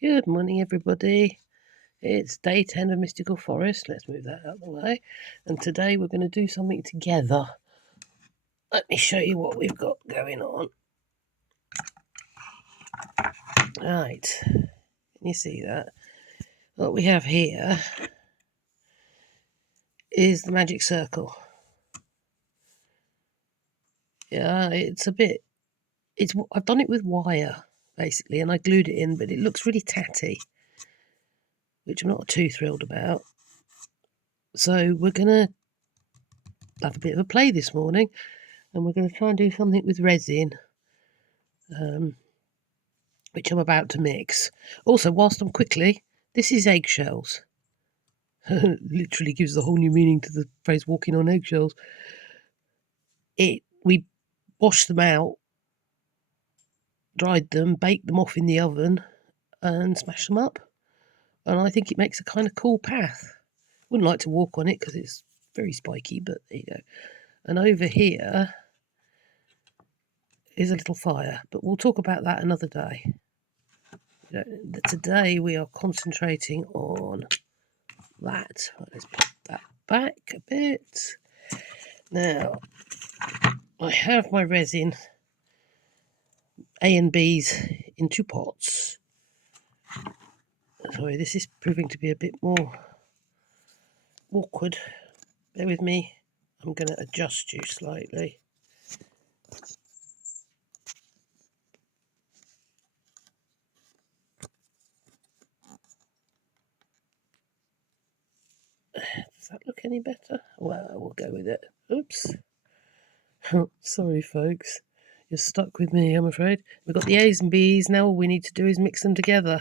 Good morning, everybody. It's day 10 of Mystical Forest. Let's move that out of the way. And today we're going to do something together. Let me show you what we've got going on. Right. Can you see that? What we have here is the magic circle. Yeah, I've done it with wire, basically, and I glued it in, but it looks really tatty, which I'm not too thrilled about. So we're going to have a bit of a play this morning, and we're going to try and do something with resin, which I'm about to mix. Also, whilst I'm this is eggshells. Literally gives the whole new meaning to the phrase walking on eggshells. We washed them out, dried them, baked them off in the oven, and smashed them up. And I think it makes a kind of cool path. Wouldn't like to walk on it because it's very spiky, but there you go. And over here is a little fire, but we'll talk about that another day. Today we are concentrating on that. Let's put that back a bit. Now, I have my resin A and B's in 2 pots. Sorry, this is proving to be a bit more awkward. Bear with me. I'm going to adjust you slightly. Does that look any better? Well, we'll go with it. Oops. Sorry, folks. You're stuck with me, I'm afraid. We've got the A's and B's. Now all we need to do is mix them together.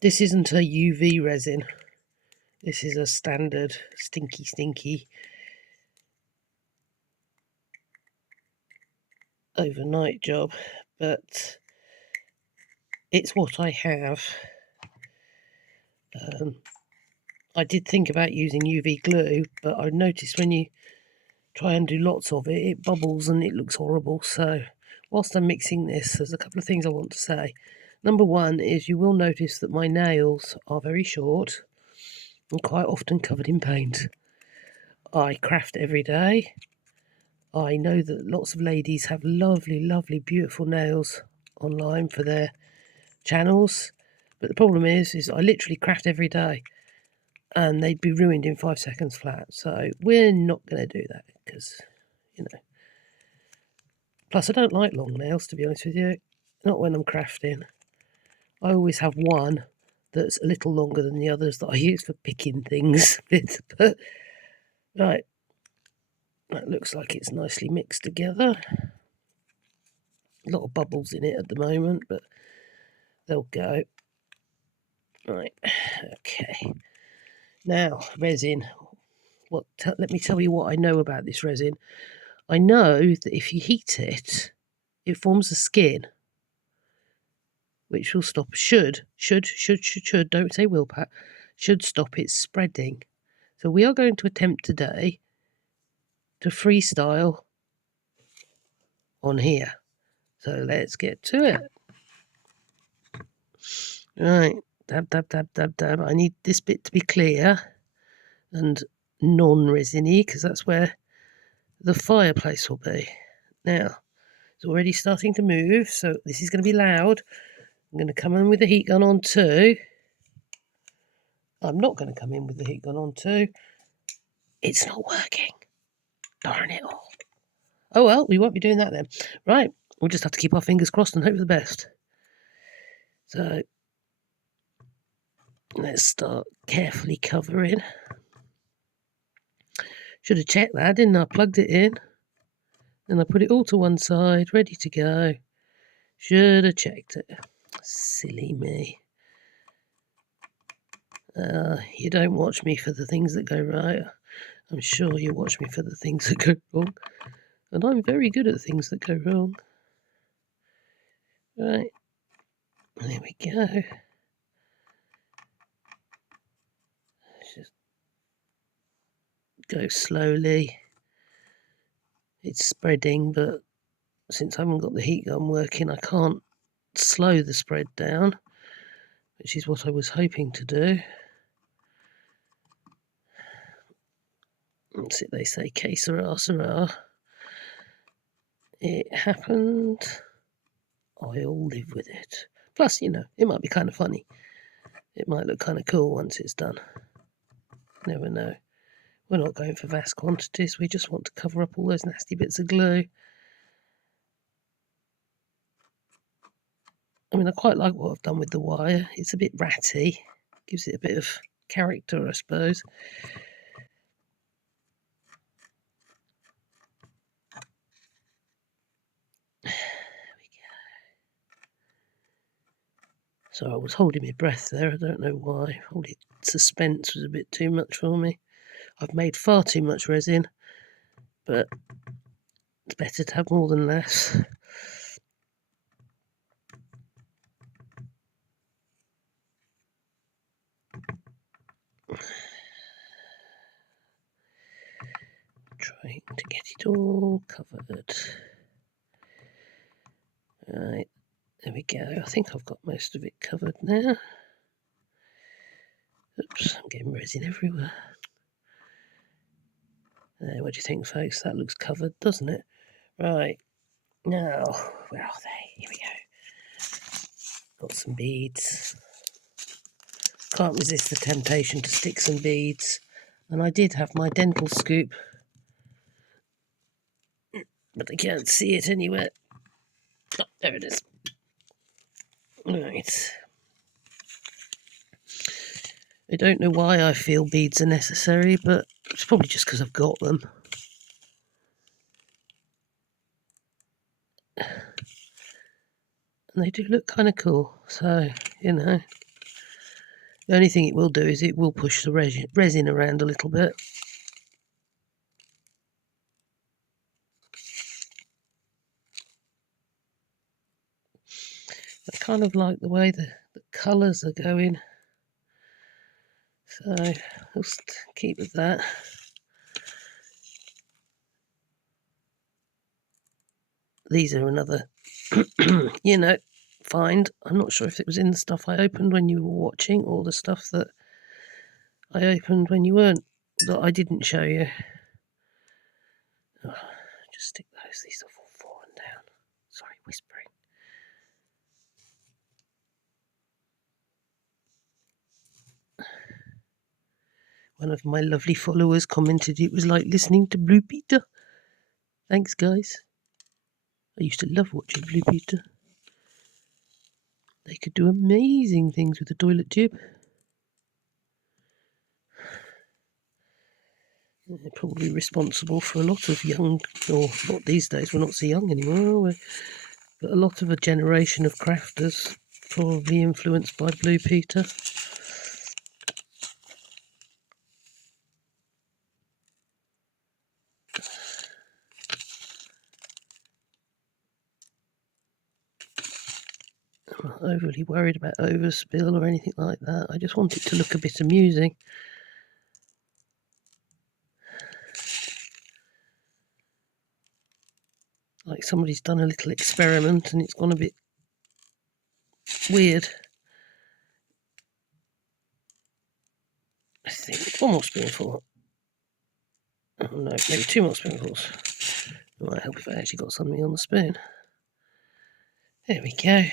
This isn't a UV resin. This is a standard stinky overnight job, but it's what I have. I did think about using UV glue, but I noticed when you try and do lots of it, it bubbles and it looks horrible. So whilst I'm mixing this, there's a couple of things I want to say. Number one is you will notice that my nails are very short and quite often covered in paint. I craft every day. I know that lots of ladies have lovely, beautiful nails online for their channels, but the problem is I literally craft every day and they'd be ruined in 5 seconds flat. So we're not going to do that because, plus I don't like long nails, to be honest with you, not when I'm crafting. I always have one that's a little longer than the others that I use for picking things with. But right, that looks like it's nicely mixed together. A lot of bubbles in it at the moment, but they'll go. Right, okay. Now, resin. Let me tell you what I know about this resin. I know that if you heat it, it forms a skin, which will stop, should, don't say will, Pat, should stop it spreading. So we are going to attempt today to freestyle on here. So let's get to it. Right, dab. I need this bit to be clear and non-resiny because that's where the fireplace will be. Now, it's already starting to move, so this is going to be loud. I'm going to come in with the heat gun on too. I'm not going to come in with the heat gun on too. It's not working. Darn it all. Oh well, we won't be doing that then. Right, we'll just have to keep our fingers crossed and hope for the best. So, let's start carefully covering. Should have checked that, didn't I? Plugged it in. And I put it all to one side, ready to go. Should have checked it. Silly me. You don't watch me for the things that go right. I'm sure you watch me for the things that go wrong. And I'm very good at things that go wrong. Right. There we go. Just go slowly. It's spreading, but since I haven't got the heat gun working, I can't slow the spread down, which is what I was hoping to do. That's it, they say, que sera, sera. It happened. I'll live with it. Plus, you know, it might be kind of funny. It might look kind of cool once it's done. Never know. We're not going for vast quantities. We just want to cover up all those nasty bits of glue. I mean, I quite like what I've done with the wire. It's a bit ratty. Gives it a bit of character, I suppose. There we go. So I was holding my breath there. I don't know why. Holding suspense was a bit too much for me. I've made far too much resin, but it's better to have more than less. Trying to get it all covered. Right, there we go. I think I've got most of it covered now. Oops, I'm getting resin everywhere. What do you think, folks? That looks covered, doesn't it? Right, now, where are they? Here we go. Got some beads. Can't resist the temptation to stick some beads. And I did have my dental scoop, but I can't see it anywhere. Oh, there it is. Right. I don't know why I feel beads are necessary, but it's probably just because I've got them. And they do look kind of cool, so, you know. The only thing it will do is it will push the resin around a little bit. I kind of like the way the colours are going. So, I'll just keep with that. These are another, you know, find. I'm not sure if it was in the stuff I opened when you were watching or the stuff that I opened when you weren't, that I didn't show you. Oh, just stick those. These have all fallen down. Sorry, whispering. One of my lovely followers commented it was like listening to Blue Peter. Thanks, guys. I used to love watching Blue Peter. They could do amazing things with a toilet tube. They're probably responsible for a lot of young, or not these days, we're not so young anymore, are we? But a lot of a generation of crafters probably influenced by Blue Peter. I'm not overly worried about overspill or anything like that. I just want it to look a bit amusing. Like somebody's done a little experiment and it's gone a bit weird. I think one more spoonful. Oh no, maybe 2 more spoonfuls. It might help if I actually got something on the spoon. There we go.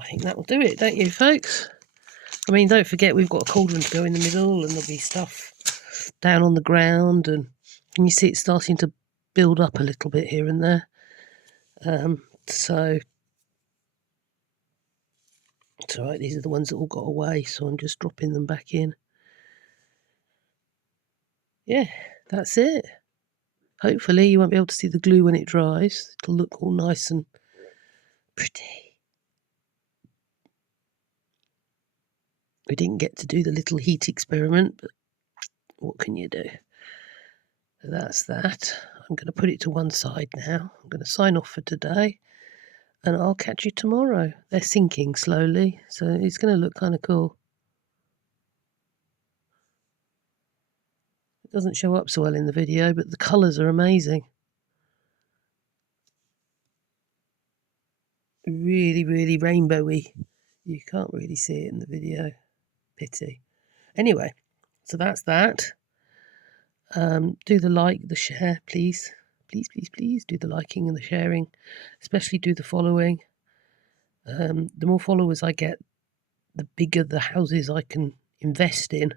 I think that will do it, don't you, folks? I mean, don't forget we've got a cauldron to go in the middle and there'll be stuff down on the ground, and you see it starting to build up a little bit here and there. So it's alright, these are the ones that all got away, so I'm just dropping them back in. Yeah, that's it. Hopefully you won't be able to see the glue when it dries. It'll look all nice and pretty. We didn't get to do the little heat experiment, but what can you do? So that's that. I'm going to put it to one side now. I'm going to sign off for today, and I'll catch you tomorrow. They're sinking slowly, so it's going to look kind of cool. It doesn't show up so well in the video, but the colours are amazing. really, really rainbowy. You can't really see it in the video. Pity. Anyway, so that's that. Do the like, the share, please. Please, please, please do the liking and the sharing. Especially do the following. The more followers I get, the bigger the houses I can invest in.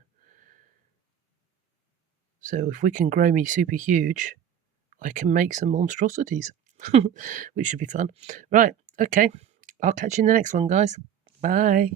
So if we can grow me super huge, I can make some monstrosities, which should be fun. Right, okay. I'll catch you in the next one, guys. Bye.